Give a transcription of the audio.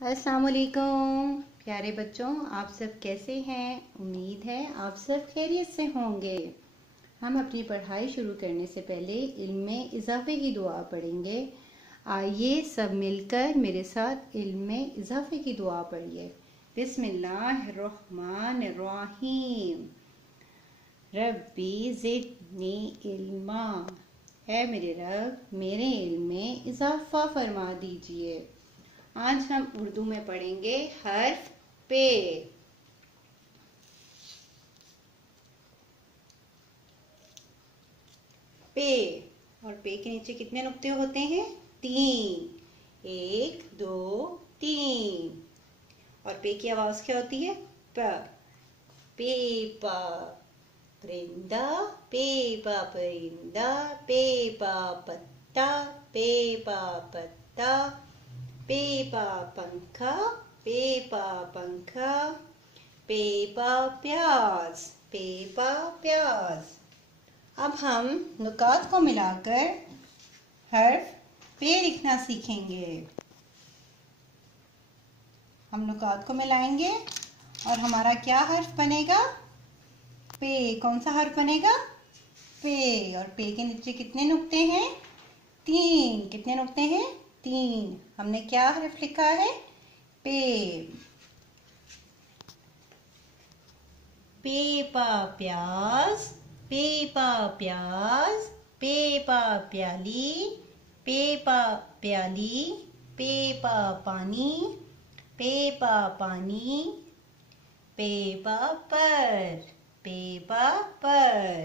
अस्सलाम वालेकुम प्यारे बच्चों, आप सब कैसे हैं। उम्मीद है आप सब खैरियत से होंगे। हम अपनी पढ़ाई शुरू करने से पहले इल्म में इजाफे की दुआ पढ़ेंगे। आइए सब मिलकर मेरे साथ इल्म में इजाफे की दुआ पढ़िए। बिस्मिल्लाहिर्रहमानिर्रहीम। रब्बी ज़िदनी इल्मा। है मेरे रब, मेरे इल्म में इजाफा फरमा दीजिए। आज हम उर्दू में पढ़ेंगे हर्फ पे। पे और पे के नीचे कितने नुक्ते होते हैं? 3। 1 2 3। और पे की आवाज क्या होती है? प। पेपा परिंदा, पेपा परिंदा, पेपा पत्ता, पेपा पत्ता, पेपा पंखा, पेपा पंखा, पेपा प्याज, पेपा प्याज। अब हम नुकात को मिलाकर हर्फ पे लिखना सीखेंगे। हम नुकात को मिलाएंगे और हमारा क्या हर्फ बनेगा? पे। कौन सा हर्फ बनेगा? पे। और पे के नीचे कितने नुक्ते हैं? 3। कितने नुक्ते हैं? 3। हमने क्या हर्फ लिखा है? पे। पेपा प्याज, पेपा प्याज, पेपा प्याली, पेपा प्याली, पेपा पानी, पेपा पानी, पेपा पर, पेपा पर।